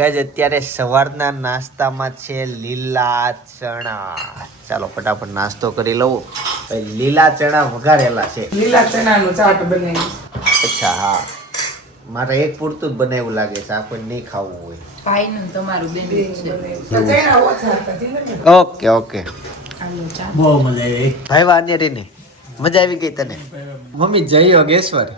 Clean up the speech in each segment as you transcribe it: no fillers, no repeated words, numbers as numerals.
Guys અત્યારે સવારના નાસ્તામાં છે લીલા ચણા. ચાલો ફટાફટ નાસ્તો કરી લઉં. લીલા ચણા વઘારેલા છે. લીલા ચણાનો ચાટ બનાવી. અચ્છા હા, મારે એક પૂરતું જ બનાવ્યું લાગે છે. આ કોઈ નહીં ખાવું હોય. ભાઈનું તમારું બેન છે. ચણા ઓછા હતા. Okay okay. આલો ચા. બહુ મજા આવી. ભાઈ વાન્યરીની મજા આવી ગઈ તને? મમ્મી જય યોગેશ્વર.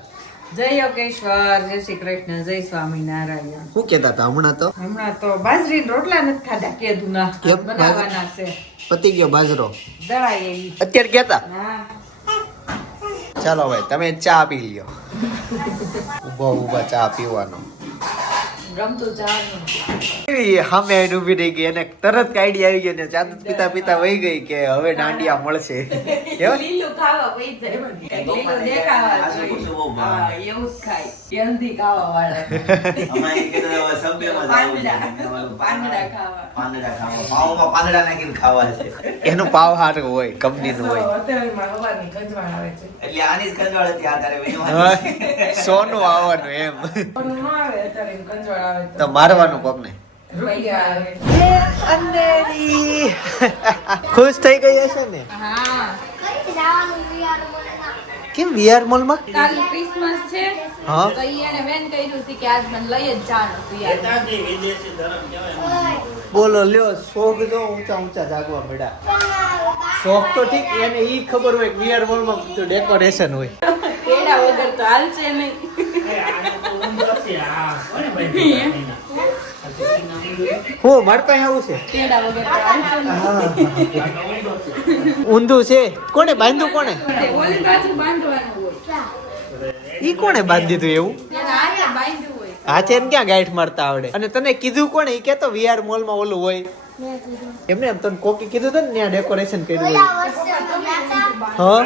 જય યોગેશ્વર, જય શ્રી કૃષ્ણ, જય સ્વામિનારાયણ. શું કેતા હતા હમણાં? હમણાં તો બાજરીના રોટલા નથી ખાધા, કેદું ના કેમ? બનાવવાના છે. પતી ગયો બાજરો દળાઈ એવી. અત્યારે કેતા? હા. ચાલો ભાઈ તમે ચા પી લ્યો. ઉભા ઉભા ચા પીવાનો. રમતું ચાનું. સામે આવીને ઊભી રહી ગઈ અને તરત આઈડિયા આવી ગયો ને ચા દૂધ પીતા પીતા વહી ગઈ કે હવે દાંડિયા મળશે. લીલું ખાવા પઈ જાય મને. કંઈક લીલું દેખાવા જોઈએ. હા, એવું જ ખાય. હેલ્ધી ખાવા વાળા. પાંદડા ખાવા. એનું પાવ હારું હોય, કંપનીનું હોય. અત્યારે મારા હવાની ગંજવાળ આવે છે. સોનું આવવાનું એમ પણ ન આવે અત્યારે એમ ગંજવાળ આવે તો મારવાનું કોકને. રૂપિયા આવે. ખુશ થઈ ગઈ હશે ને? હા. કેમ વીઆર મોલ માં? કાલ ક્રિસમસ છે. હા. તો ઈયાને બેન કહ્યું છે કે આજ મને લઈ જ જવાનું છે યાર. બોલો લ્યો, શોખ જો ઊંચા ઊંચા જાગવા મળ્યા. શોખ તો ઠીક, એને ઈ ખબર હોય કે વીઆર મોલ માં તો ડેકોરેશન હોય. કેડા વગર તો હાલશે નહીં. હું મારી પાસે આવું છે. કેડા વગર તો હાલશે નહીં. ઊંધું છે. કોને બાંધ્યું? કોને? ઓલી બાજુ બાંધવાનું હોય. ઈ કોને બાંધી દીધું એવું? એને હાથે બાંધ્યું હોય. હાથે એને ક્યાં ગાંઠ મારતા આવડે? અને તને કીધું કોને? ઈ કેતો વીઆર મોલ માં ઓલું હોય. એમને એમ તને કોકી કીધું હતું ને ત્યાં ડેકોરેશન કર્યું હોય. હા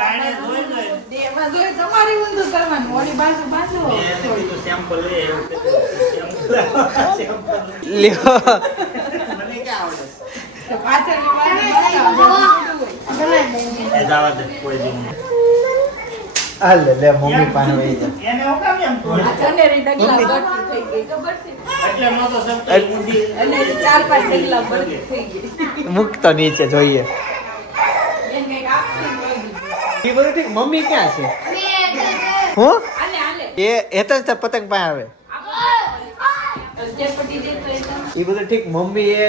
એમાં જોઈ તમારે ઊંધું કરવાનું. ઓલી બાજુ બાંધવું હોય. લ્યો. તો પાછળની બાજુ બાંધવાનું હોય. હાલ લે મમ્મી પાસે વહી જા. આ ચનેરી ડગલા બરફી થઈ ગઈ, ખબર છે? અને 4-5 ડગલા બરફી થઈ ગઈ. મૂક તો નીચે જોઈએ. એમ કંઈક આપશું ને કોઈ બીજું. ઈ બધું ઠીક, મમ્મી ક્યાં છે? હું હાલે, હાલે. એ તો જ પતંગ પાસે આવે. જે પટી દે તો એ તો. એ બધું ઠીક. મમ્મી એ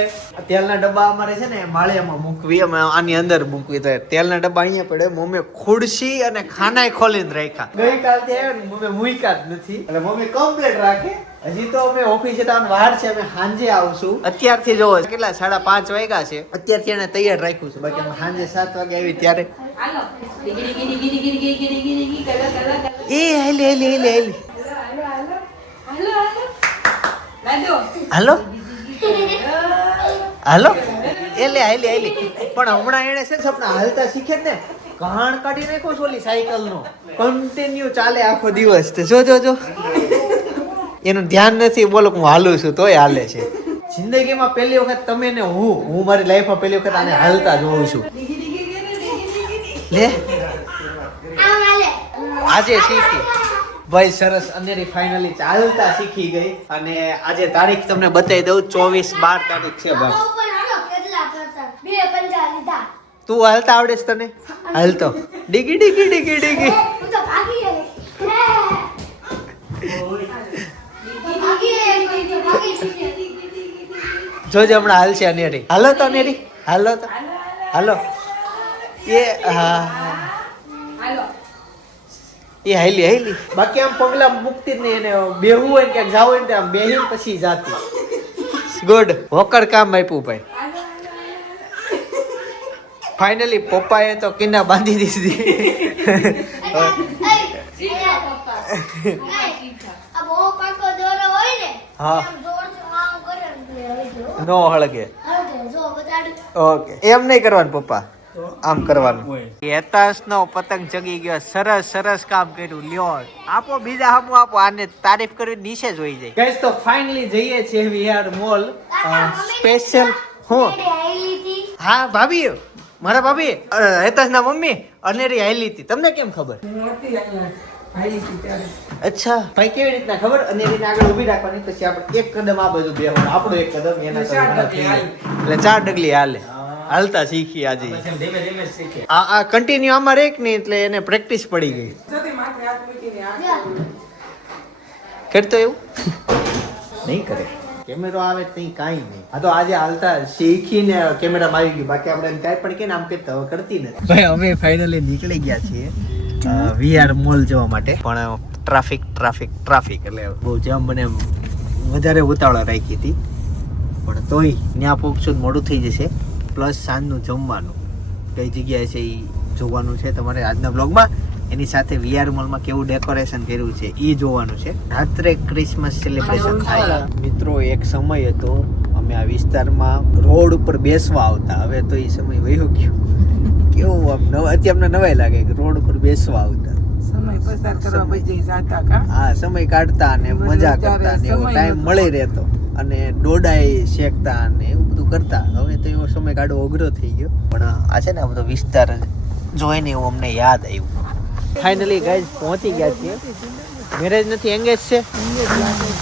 તેલના ડબ્બા અમારે છે ને માળિયામાં મૂકવી, અમે આની અંદર મૂકવી. તો તેલના ડબ્બા અહીંયા પડે. મમ્મી ખુરશી અને ખાનાય ખોલીને રાખ્યા. ગઈકાલથી આવ્યો ને મમ્મી મૂક્યા જ નથી. એટલે મમ્મી કમ્પ્લીટ રાખે. હજી તો અમે ઓફિસે જવાનું વાર છે, અમે સાંજે આવશું. અત્યારથી જોવો કેટલા 5:30 વાગ્યા છે. અત્યારથી એને તૈયાર રાખ્યું છે. બાકી અમે સાંજે 7 વાગે આવી ત્યારે હાલો. ગીરી ગીરી ગીરી ગીરી ગીરી ગીરી ગીરી ગીરી કલા કલા કલા. એ હાલી હાલી હાલી હાલી હાલો, હાલો. હાલો, હાલો. લાડો. હાલો હાલો એટલે હાલી હાલી. પણ હમણાં એને છે ને સપના હાલતા શીખે જ ને, કાન કાઢી નાખ્યો છે ઓલી સાયકલ નો. કન્ટિન્યુ ચાલે આખો દિવસ. તે જો જો જો એનું ધ્યાન નથી. બોલો હું હાલું છું તોય હાલે છે. જિંદગીમાં પહેલી વખત તમે ને હું મારી લાઈફમાં પહેલી વખત આને હાલતા જોઉં છું. લે આજે શીખી ભાઈ, સરસ. અનેરી ફાઇનલી ચાલતા શીખી ગઈ. અને આજે તારીખ તમને બતાવી દઉં, 24/12 તારીખ છે ભાઈ. તું હાલતા આવડે છે તને? હાલતો ડીગી ડીગી ડીગી ડીગી. જોજે હમણાં હાલ છે અનેરી. હાલો તો અનેરી, હાલો તો હાલો. એ હા હાલો. એ હાલી હાલી. બાકી આમ પગલા મૂકતી જ નહીં. એને બેહવું હોય ને ક્યાંક જવું હોય ને ત્યાં બેહીને પછી જાતી. ગુડ હોકર કામ આપ્યું ભાઈ. ફાઇનલી પપ્પાએ તો કિના બાંધી દીધી. શીખા પપ્પા. હા નો હળગે. ઓકે એમ નહીં કરવાનું પપ્પા, આમ કરવાનું. હેતાશ નો પતંગ ચગી ગયો. સરસ સરસ કામ કર્યું. લ્યો આપો બીજા હામું આપો. આને તારીફ કરવી નીચે જોઈ જાય. ગાઈસ તો ફાઇનલી જઈએ છીએ વીઆર મોલ સ્પેશિયલ. હું હા ભાભી, મારા ભાભી હેતાશ ના મમ્મી અનેરી આવેલી હતી. તમને કેમ ખબર? ભાઈ હતી ત્યારે. અચ્છા ભાઈ કેવી રીતના ખબર અને એને આગળ ઊભી રાખવાની પછી આપણે એક કદમ આ બાજુ બેહવાનું આપણો એક કદમ એના ચાર કદમ ડગલી હાલે. એટલે 4 ડગલી હાલે હાલતા શીખી આજે આ કન્ટિન્યુ આમાં રેક નહીં એટલે એને પ્રેક્ટિસ પડી ગઈ જતી માથે હાથ મૂકીને આ કરતો એવું નહીં કરે કેમેરો આવે તો કાંઈ નહીં આ તો આજે હાલતા શીખીને કેમેરામાં આવી ગયું બાકી આપણે કાંઈ પણ કે નામ કરતા હવે કરતી નથી ભાઈ અમે ફાઇનલી નીકળી ગયા છીએ વીઆર મોલ જવા માટે પણ ટ્રાફિક એટલે બહુ જેમ મને વધારે ઉતાવળા રાખી હતી પણ તોય ત્યાં પહોંચશું મોડું થઈ જશે પ્લસ સાંજનું જમવાનું કઈ જગ્યાએ છે એ જોવાનું છે તમારે આજના બ્લોગમાં એની સાથે વીઆર મોલમાં કેવું ડેકોરેશન કર્યું છે એ જોવાનું છે રાત્રે ક્રિસમસ સેલિબ્રેશન થાય મિત્રો એક સમય હતો અમે આ વિસ્તારમાં રોડ ઉપર બેસવા આવતા હવે તો એ સમય વયો ગયો કેવું આમ અત્યારે અમને નવાઈ લાગે કે રોડ ઉપર બેસવા આવતા સમય પસાર કરવા પછી જાતા કા હા સમય કાઢતા અને મજા કરતા ને એવો ટાઈમ મળી રહેતો અને ડોડાઈ શેકતા ને એવું બધું કરતા હવે તો એવો સમય કાઢવો અઘરો થઈ ગયો પણ આ છે ને આ બધો વિસ્તાર જોઈને એવું અમને યાદ આવ્યું ફાઇનલી ગાઈઝ પહોંચી ગયા છીએ મેરેજ નથી એંગેજ છે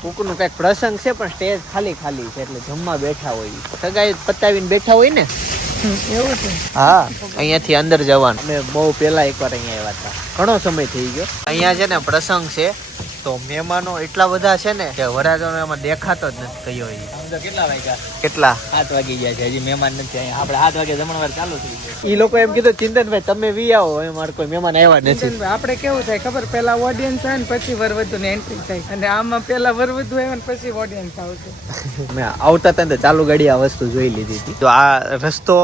કુકનું કંઈક પ્રસંગ છે પણ સ્ટેજ ખાલી છે એટલે જમવા બેઠા હોય સગાઈ પતાવીને બેઠા હોય ને એવું છે હા અહીંયાથી અંદર જવાનું અમે બહુ પહેલા એકવાર અહીંયા આવ્યા હતા ઘણો સમય થઈ ગયો અહીંયા છે ને પ્રસંગ છે તો મહેમાનો એટલા બધા છે ને કે વરાજાનો એમાં દેખાતો જ નથી કયો કેટલા વાગ્યા કેટલા 7 વાગી ગયા છે હજી મહેમાન નથી અહીંયા આપણે 7 વાગે જમણવાર ચાલુ થઈ ગયો ઈ લોકો એમ કીધું ચિંતનભાઈ તમે વી આવો અમારે કોઈ મહેમાન આવ્યા નથી આપણે કેવું થાય ખબર પેલા ઓડિયન્સ આવે ને પછી વરવધુ ને એન્ટ્રી થાય અને આમાં પેલા વરવધુ આવે ને પછી ઓડિયન્સ આવશે મેં આવતા હતા ને તો ચાલુ ગાડી આ વસ્તુ જોઈ લીધી હતી તો આ રસ્તો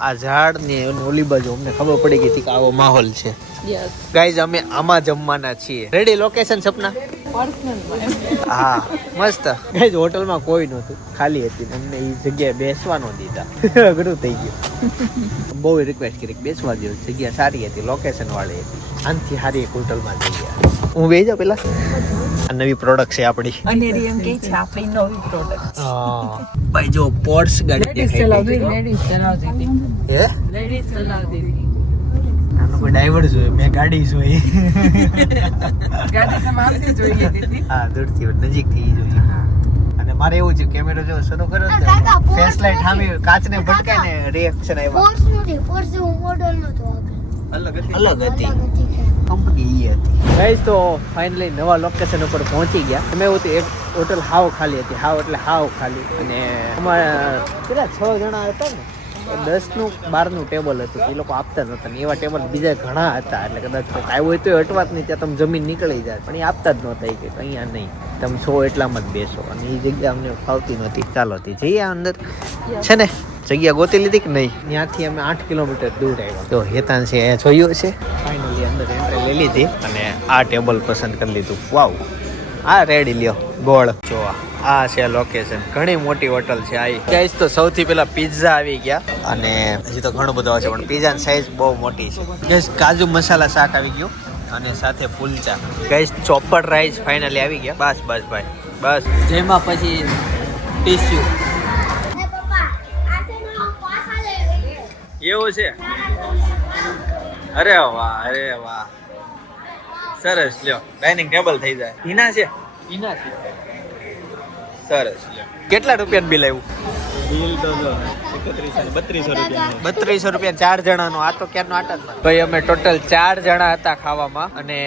આ ઝાડ ને એની ઓલી બાજુ અમને ખબર પડી ગઈ હતી કે આવો માહોલ છે યસ ગાઈઝ અમે આમાં જમવાના છીએ રેડી લોકેશન સપના પર્સનલ હા મસ્ત ગાઈઝ હોટલમાં કોઈ નહોતું ખાલી હતી ને અમને એ જગ્યાએ બેસવા ન દીધા અઘરું થઈ ગયું બહુ રિક્વેસ્ટ કરી કે બેસવા દો જગ્યા સારી હતી લોકેશન વાળી હતી આનથી સારી એક હોટલમાં જઈ ગયા હું બેસી જાઉં પેલા આ નવી પ્રોડક્ટ છે આપણી અને એમ કે છે આપણી નવી પ્રોડક્ટ ભાઈ જો પોર્ટ્સ ગાડી દેખાય લેડીઝ ચલાવતી હતી હે લેડીઝ ચલાવતી હતી આનો કોઈ ડ્રાઈવર જોઈએ મેં ગાડી જોઈ ગાડી તમે આવતી જોઈએ દીદી હા દૂરથી નજીકથી ઈ જોઈએ અને મારે એવું છે કેમેરો જો શરૂ કર્યો તો ફેસ લાઈટ સામે કાચને ભટકાય ને રિએક્શન આવ્યા પોર્સ નથી પોર્સ હું મોડલ નતો અલગ હતી કંપની ઈ હતી ગાઈસ તો ફાઇનલી નવા લોકેશન ઉપર પહોંચી ગયા અમે એવું એક હોટલ હાવ ખાલી હતી હાવ એટલે હાવ ખાલી અને અમારા કેટલા 6 જણા હતા ને 10નું 12નું ટેબલ હતું એ લોકો આપતા નહોતા ને એવા ટેબલ બીજા ઘણા હતા એટલે કદાચ આવ્યો હોય તો અટવાત નહીં ત્યાં તમે જમીન નીકળી જાય પણ એ આપતા જ નહોતા કે અહીંયા નહીં તમે 100 એટલામાં જ બેસો અને એ જગ્યા અમને ફાવતી નહોતી ચાલો હતી જઈએ અંદર છે ને જગ્યા ગોતી લીધી કે નહીં ત્યાંથી અમે 8 કિલોમીટર દૂર આવ્યા તો હેતાન છે એ જોયું છે ફાઇનલી અંદર એન્ટ્રી લઈ લીધી અને આ ટેબલ પસંદ કરી લીધું વાવ આ રેડી લ્યો ગોળ જોવા આ છે લોકેશન ઘણી મોટી હોટલ છે આ ગાઈસ તો સૌથી પહેલા પિઝા આવી ગયા અને હજી તો ઘણું બધું આવશે પણ પિઝાની સાઈઝ બહુ મોટી છે ગાઈસ કાજુ મસાલા શાક આવી ગયું અને સાથે ફૂલચા ગાઈસ ચોપડ રાઈસ ફાઇનલી આવી ગયા બસ ભાઈ બસ જેમાં પછી ટીસ્યુ એવું છે અરે વાહ સરસ લ્યો ડાઇનિંગ ટેબલ થઈ જાય ઈના છે એના છે સરસ લ્યો કેટલા રૂપિયાનું બિલ આવ્યું બિલ તો જો 3200 રૂપિયા 3200 રૂપિયા 4 જણાનું આ તો ક્યારનો આટા જ ભાઈ અમે ટોટલ 4 જણા હતા ખાવામાં અને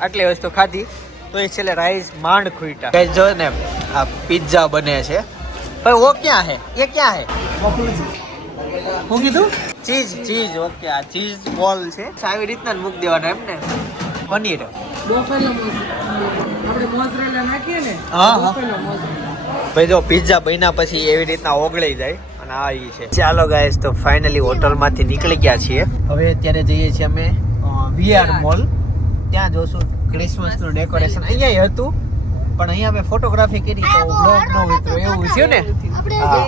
આટલી વસ્તુ ખાધી તો એ છેલ્લે રાઈસ માંડ ખૂટ્યા કઈ જો ને આ પિઝા બને છે ભાઈ વો ક્યાં હે ये क्या है હું કીધું ચીઝ ઓકે આ ચીઝ બોલ છે આવી રીતના જ મૂકી દેવાના એમ ને પનીર બફેલો આપણે મોઝરેલા નાખીએ ને હા. બફેલો મોઝરેલા ભાઈ જો પિઝા બન્યા પછી એવી રીતના ઓગળી જાય અને આ ઈ છે ચાલો ગાઈસ તો ફાઇનલી હોટલમાંથી નીકળી ગયા છીએ હવે અત્યારે જઈએ છીએ અમે વીઆર મોલ ત્યાં જોશું ક્રિસમસનું ડેકોરેશન અહીંયા હતું પણ અહીંયા અમે ફોટોગ્રાફી કરી તો બ્લોગ નો ઉતરો એવું છે ને આપણે હા.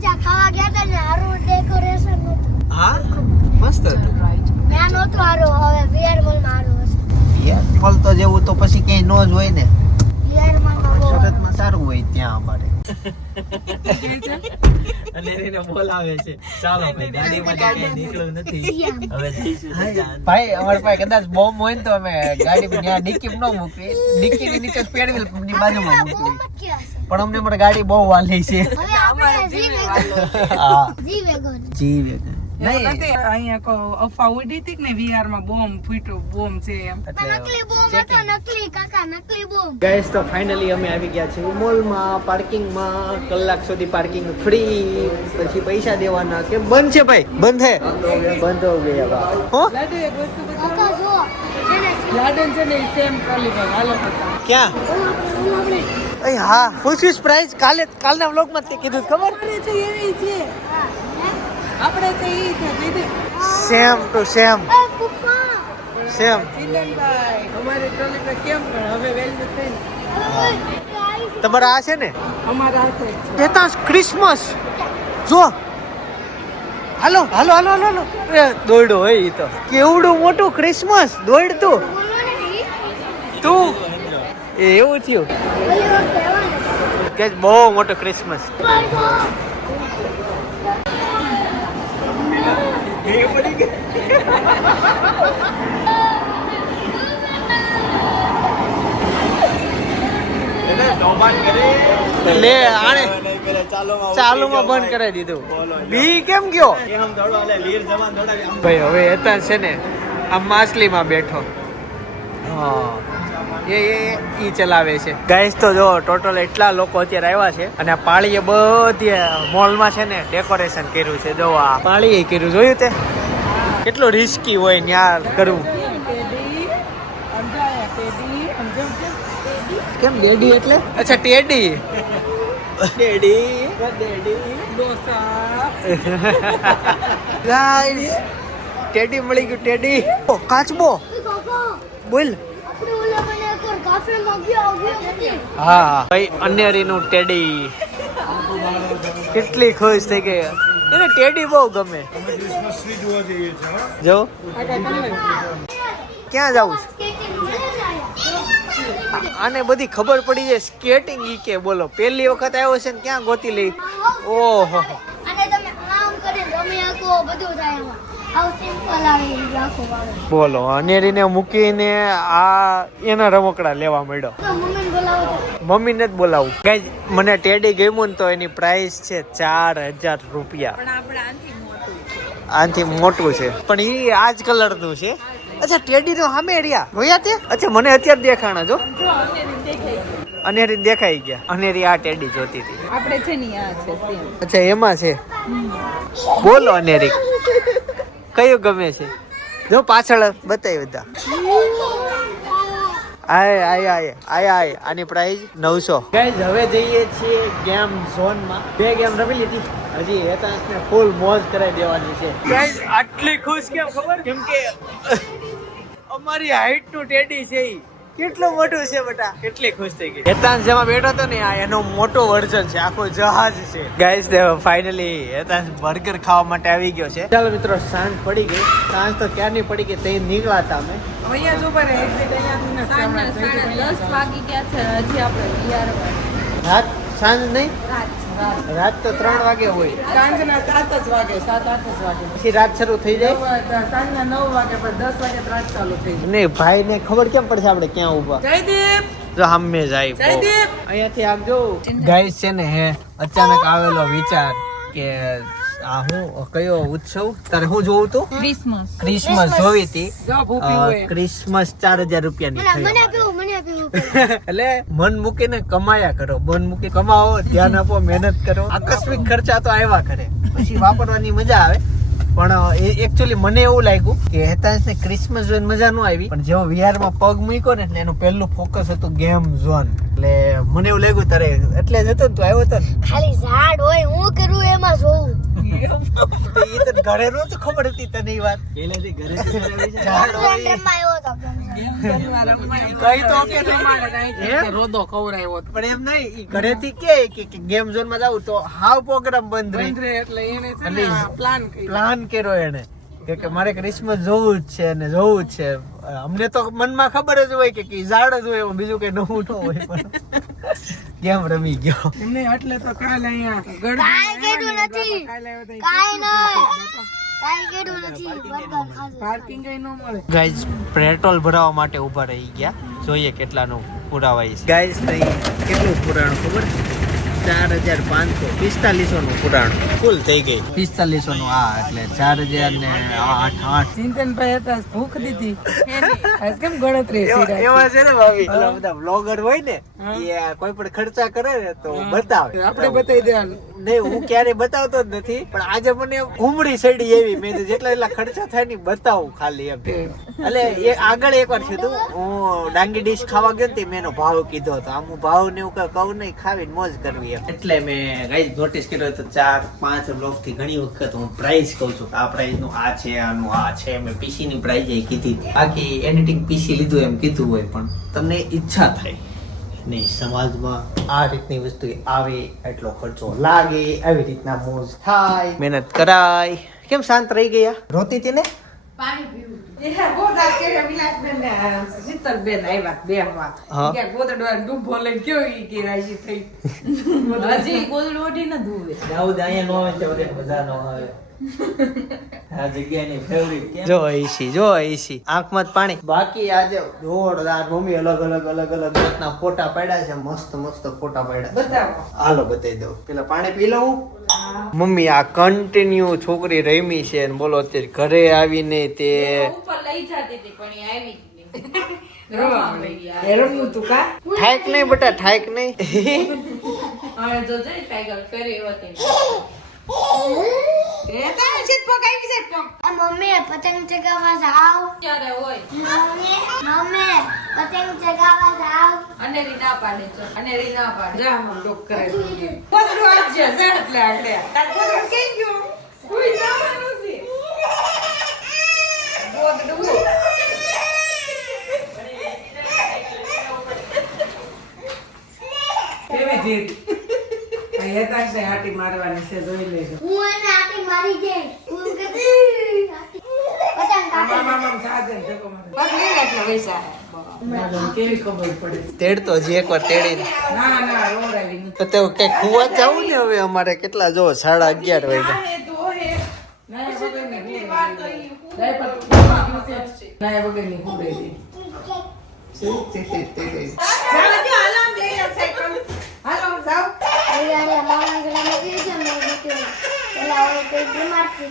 જ્યાં ખાવા ગયા હતા ને હારું ડેકોરેશન નતું હા મસ્ત હતું ત્યાં નતું હારું હવે વીઆર મોલ માં હારું હશે વીઆર મોલ તો જેવું તો પછી ક્યાંય નો જ હોય ને વિહારમાં બહુ સુરતમાં સારું હોય ત્યાં અમારે અને એને બોલાવે છે ચાલો ભાઈ ગાડીમાં ક્યાંય નીકળવું નથી હવે જઈશું સજાન. ભાઈ અમારી પાસે કદાચ બોમ્બ હોય ને તો અમે ગાડી ત્યાં ડિક્કી ન મૂકવી, ડિક્કીની નીચે સ્પેર વ્હીલ ની બાજુમાં બહુ મૂકવી. મચ્યા છે. પણ અમને અમારી ગાડી બહુ વાલી છે. હવે આપણે જી વેગન હા જી વેગન જી વેગન નહીં અહીંયા અફવા ઉડી હતી ને વિહારમાં બોમ્બ ફૂટ્યો બોમ્બ છે એમ. નકલી બોમ્બ હતો નકલી કાકા નકલી બોમ્બ ગાઈસ તો ફાઇનલી અમે આવી ગયા છીએ મોલમાં. પાર્કિંગમાં કલાક સુધી પાર્કિંગ ફ્રી, પછી પૈસા દેવાના કે બંધ છે ભાઈ? બંધ છે, બંધ હો ગયા ભાઈ. હો લાડુ એક વસ્તુ બતાવો. કાકા જો એને લાડુ છે ને સેમ ટ્રોલી બેગ હાલો બતાવો. ક્યાં? અય હા, પૂછ્યું પ્રાઇસ કાલના વ્લોગમાં તે કીધું ખબર? આપણે છે એવી છે આપણે છે ઈ છે દીદી સેમ ટુ સેમ એ પપ્પા સેમ. ચિંતનભાઈ અમારી ટ્રોલી બેગ કેમ પણ હવે વેલ્યુ થઈ ને તમારા આ છે ને અમારા હાથે જ છે. દેતા ક્રિસમસ જો. હાલો હાલો હાલો હાલો હાલો. એ દોડો હોય ઈ તો કેવડું મોટું ક્રિસમસ દોડતું બોલો ને તું એ એવું થયું બોલો કહેવાનું કે બહુ મોટો ક્રિસમસ. લે આણે ચાલુમાં બંધ કરાવી દીધું. બી કેમ ગયો ભાઈ? હવે એતા છે ને આ માછલીમાં બેઠો. હા એ ઈ ચલાવે છે. ગાઈસ તો જો ટોટલ એટલા લોકો અત્યારે આવ્યા છે અને આ પાળીએ બધી મોલમાં છે ને ડેકોરેશન કર્યું છે. જો આ પાળીએ કર્યું, જોયું તે? કેટલું રિસ્કી હોય ત્યાં કરવું. ટેડી સમજાયા ટેડી સમજાવ કેમ ડેડી એટલે? અચ્છા ટેડી. ડેડી ડોસા ગાઈસ ટેડી મળી ગયું. ટેડી કાચબો કાકા બોલ. આપણે ઓલા મને એકવાર કાફેમાં ગયા હતી હા ભાઈ અન્યરીનું ટેડી. કેટલી ખુશ થઈ ગઈ. એને ટેડી બહુ ગમે. જો ક્યાં જાવું છે? સ્કેટિંગ મળે ને આયા. આને બધી ખબર પડી છે સ્કેટિંગ ઈ કે બોલો. પહેલી વખત આવ્યો છે ને ક્યાં ગોતી લઈ. ઓહો અને તમે આમ કરીને રમી શકો બધું થાય એમાં આવ સિમ્પલ આવે એ રાખો વાળો બોલો. અનેરીને મૂકીને આ એના રમકડા લેવા માંડ્યો. તો મમ્મીને બોલાવો તો મમ્મીને જ બોલાવું. ગાઈસ મને ટેડી ગમ્યું ને તો એની પ્રાઇસ છે 4000 રૂપિયા. પણ આપણે આથી મોટું છે. આનાથી મોટું છે પણ ઈ આ જ કલરનું છે. અચ્છા ટેડી નો સામે રહ્યા જોયા તે? અચ્છા મને અત્યારે દેખાણા જો જો અનેરી દેખાઈ ગઈ. અનેરી દેખાઈ ગયા. અનેરી આ ટેડી જોતી હતી. આપણે છે ને આ છે સેમ. અચ્છા એમાં છે. બોલો અનેરી કયું ગમે છે? જો પાછળ બતાવી બધા. આય આય આય આય આય આની પ્રાઇસ 900. ગાઈઝ હવે જઈએ છીએ ગેમ ઝોન માં. બે ગેમ રમી લીધી, હજી હેતાંશને ફૂલ મોજ કરાવી દેવાની છે. ગાઈઝ આટલી ખુશ કેમ ખબર? કેમ કે અમારી હાઈટ નું ટેડી છે ઈ. કેટલું મોટું છે બેટા. કેટલી ખુશ થઈ ગઈ. હેતાંશ જેમાં બેઠો હતો ને આ એનો મોટો વર્ઝન છે, આખો જહાજ છે. ગાઈઝ ફાઇનલી હેતાંશ બર્ગર ખાવા માટે આવી ગયો છે. ચાલો મિત્રો સાંજ પડી ગઈ. સાંજ તો ક્યારની પડી ગઈ તે નીકળ્યા હતા અમે. અહીંયા જ ઉભા રહે એક્ઝેક્ટ અહીંયા સાંજના 10:30 વાગી ગયા છે હજી આપણે વિહારમાં. રાત સાંજ નહીં, રાત રાત તો 3 વાગે હોય. સાંજના 7 જ વાગે 7-8 જ વાગે પછી રાત શરૂ થઈ જાય. સાંજના 9 વાગે પણ 10 વાગે રાત ચાલુ થઈ જાય. નહીં ભાઈ ને ખબર કેમ પડશે આપણે ક્યાં ઊભા? જયદીપ જો હમે જાય જયદીપ અહીંયાથી આગજો. ગાઈસ છે ને હે અચાનક આવેલો વિચાર કે આ હું કયો ઉત્સવ તારે હું જોવું તું? ક્રિસમસ જોવી હતી. જો ભૂપી હોય ક્રિસમસ 4000 રૂપિયાની મને થઈ. મને આપ્યું એટલે મન મૂકીને કમાયા કરો. મન મૂકી કમાવો, ધ્યાન આપો, મહેનત કરો. આકસ્મિક ખર્ચા તો આવ્યા કરે, પછી વાપરવાની મજા આવે. પણ એકચ્યુઅલી મને એવું લાગ્યું કે હેતાંશ ને ક્રિસમસ જોઈને મજા ન આવી, પણ જેવો વિહારમાં પગ મૂક્યો ને એટલે એનું પહેલું ફોકસ હતું ગેમ ઝોન. એટલે મને એવું લાગ્યું તારે એટલે જ હતો ને, તું આવ્યો હતો ને. ખાલી ઝાડ હોય હું કરું એમાં જોઉં તો ઈ તને ઘરે નહોતું ખબર હતી તને ઈ વાત? પહેલેથી ઘરેથી કરાવી છે. ઝાડ હોય. રમવા આવ્યો હતો કઈ તો કે નહીં રોદો ખવડાવ્યો પણ એમ નહીં, ઈ ઘરેથી કે ગેમ ઝોન માં જાવ તો હાવ પ્રોગ્રામ બંધ બંધ રહે. રહે એટલે એને છે ને એટલે પ્લાન કર્યો પ્લાન કર્યો એને કે મારે ક્રિસમસ જોવું જ છે અને જોવું જ છે. અમને તો મનમાં ખબર જ હોય કે ઝાડ જ હોય એમાં બીજું કઈ નવું ન હોય પણ કેમ રમી ગયો એમને એટલે તો કાલ અહીંયા ગળ કાંઈ કીધું નથી કાંઈ નહીં કાંઈ કીધું નથી બર્ગર ખાધું પાર્કિંગ ન મળે ગાઈઝ પેટ્રોલ ભરાવવા માટે ઊભા રહી ગયા જોઈએ કેટલાનું પુરાવાય છે ગાઈઝ કેટલું પુરાણું ખબર 4545 નું પુરાણું ફૂલ થઈ ગઈ 4500 નું આ એટલે 4008 ચિંતનભાઈ હતા ભૂખ દીધી આજ કેમ ગણતરી એવા છે ને ભાભી ઓલા બધા બ્લોગર હોય ને એ કોઈ પણ ખર્ચા કરે ને તો બતાવે આપણે બતાવી દેવાનું નહીં હું ક્યારે બતાવતો જ નથી પણ આજે મને ઘૂમડી સડી એવી મેં તો જેટલા ખર્ચા થાય ને બતાવું ખાલી એમ એટલે એ આગળ એકવાર થયું હું ડાંગી ડીશ ખાવા ગયો ને મેં એનો ભાવ કીધો હતો આમ હું ભાવ ને એવું કઈ કહું નહીં ખાવીને મોજ કરવી એમ એટલે મેં ગાઈસ નોટિસ કર્યો તો 4-5 બ્લોગ થી ઘણી વખત હું પ્રાઇસ કહું છું કે આ પ્રાઇસ નું આ છે આનું આ છે મેં પીસી ની પ્રાઇસ એ કીધી બાકી એડિટિંગ પીસી લીધું એમ કીધું હોય પણ તમને ઈચ્છા થાય નહીં સમાજમાં આ રીતની વસ્તુ આવે એટલો ખર્ચો લાગે આવી રીતના મોજ થાય મહેનત કરાય કેમ શાંત રહી ગયા રોતી હતી ને પાણી પીવું વિલાસબેન ને શીતલબેન આવ્યા બેહવા કે ગોદડો ડૂબો લઈ ગયો ઈ કે રાજી થઈ હજી ગોદડું ઓઢી ન ધોવે દાઉદ અહીંયા નો આવે તો બધા નો આવે આ જગ્યાની ફેવરિટ જો એસી આંખમાં જ પાણી બાકી આજે જોરદાર મમ્મી અલગ અલગ જાતના ફોટા પાડ્યા છે મસ્ત ફોટા પાડ્યા બતાવો હાલો બતાવી દઉં પેલા પાણી પી લઉં મમ્મી આ કન્ટિન્યુ છોકરી રમી છે ને બોલો અત્યારે ઘરે આવીને તે ઉપર લઈ જતી હતી પણ એ આવી જ નહીં રમવા મળી ગયા રમવું તું કા ઠાક નહીં બટા ઠાક નહીં હવે જો જઈ સાયકલ ફેરી હતી આ મમ્મી પતંગ ચગાવવા જાવ ત્યારે હોય મમ્મી પતંગ ચગાવવા જાવ અનેરી ના પાડે છે અનેરી ના પાડે જા મમ ડોક કરે ગોદડો આજ જા એટલે આગળ તાર ગોદડો કેમ ગયો કોઈ જવાનું છે ગોદડો કેવી જીત એ તાશે હાટી મારવાની છે જોઈ લેજો હું એને આટી મારી દે હું કદી પતંગ કાપે મામા સાજન જકો મને પકડી રાખલા પૈસા માલમ કેવી ખબર પડે તેડતો જ એકવાર તેડી ના રોડાવી નથી તો તે કઈ ખુવા જવું ને હવે અમારે કેટલા જો 11:30 વાગ્યા એ તો હે ના વગર ની વાત તો ઈ ના વગર ની હુડે દી હાલો જાવ અરે મામા ઘરે ગઈ છે મેં કીધું પેલા ઓય કોઈ બીમાર છે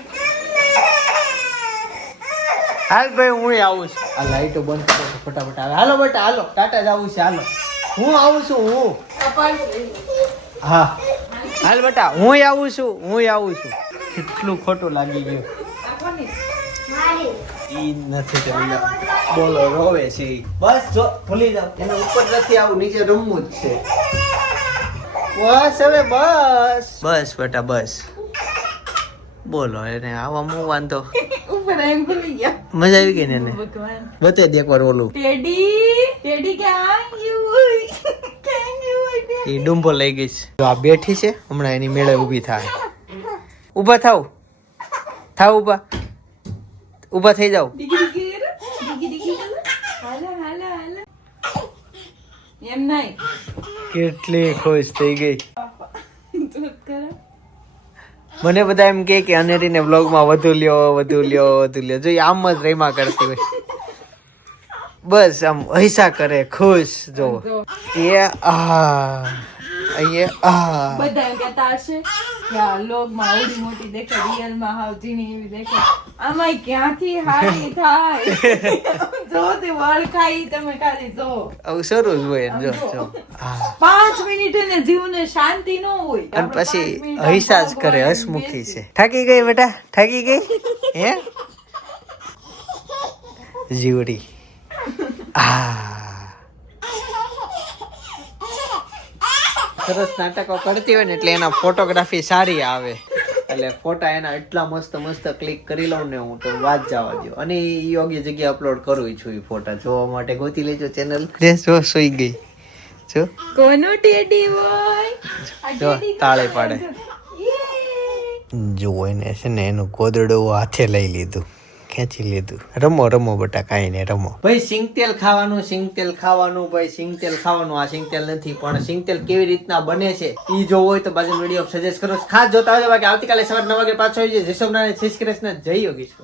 હાલ ભાઈ હું આવું છું આ લાઈટો બંધ કરો ફટાફટ આવે હાલો બેટા હાલો ટાટા જવું છે હાલો હું આવું છું હા હાલ બેટા હું આવું છું કેટલું ખોટું લાગી ગયું મારી ઈ નથી તે બોલો રોવે છે ઈ. બસ જો ભૂલી જાવ એને ઉપર નથી આવું નીચે રમવું જ છે બસ હવે બસ બેટા બસ બોલો એને આવા હું વાંધો ઉપર આવીને ભૂલી ગયા મજા આવી ગઈ ને એને ભગવાન બતાવી દે એકવાર ઓલું ટેડી ક્યાં ગયું એ ડુંબો લઈ ગઈ છે જો આ બેઠી છે હમણાં એની મેળે ઊભી થાય ઊભા થાવ ઊભા થઈ જાવ દીકી હાલા એમ નહીં કેટલી ખુશ થઈ ગઈ તું કર મને બધા એમ કે અનેરીને વ્લોગમાં વધુ લ્યો જો ઈ આમ જ રેમા કરતી હોય બસ આમ હૈસા કરે ખુશ જો એ બધા એમ કહેતા હશે કે આ લોગમાં આવડી મોટી દેખે રિયલમાં હાવ ઝીણી એવી દેખે આમાં ક્યાંથી હારી થાય જો તે વળ ખાઈ તમે ખાલી જો આવું શરૂ જ હોય જો 5 મિનિટ એને જીવને શાંતિ ન હોય અને પછી હૈસા જ કરે હસમુખી છે થાકી ગઈ બેટા થાકી ગઈ હે જીવડી સરસ નાટકો કરતી હોય ને એટલે એના ફોટોગ્રાફી સારી આવે એટલે ફોટા એના એટલા મસ્ત ક્લિક કરી લઉં ને હું તો વાત જવા દો અને યોગ્ય જગ્યાએ અપલોડ કરું છું એ ફોટા જોવા માટે ગોતી લેજો ચેનલ જો સુઈ ગઈ જો કોનો ટેડી હોય જો તાળે પાડે જો એને છે ને એનું ગોદડું હાથે લઈ લીધું ખેંચી લીધું. રમો રમો બટા, કાંઈ નહીં રમો. ભાઈ સિંગતેલ ખાવાનું, સિંગતેલ ખાવાનું, ભાઈ સિંગતેલ ખાવાનું. આ સિંગતેલ નથી, પણ સિંગતેલ કેવી રીતના બને છે ઈ જો હોય તો બાજુ વિડીયો સજેસ્ટ કરો. ખાસ જોતા હોય. બાકી આવતીકાલે સવારે 9 વાગે પાછો આવી જાય. જય સોમનાથ, જય શ્રી કૃષ્ણ, જય યોગેશ્વર.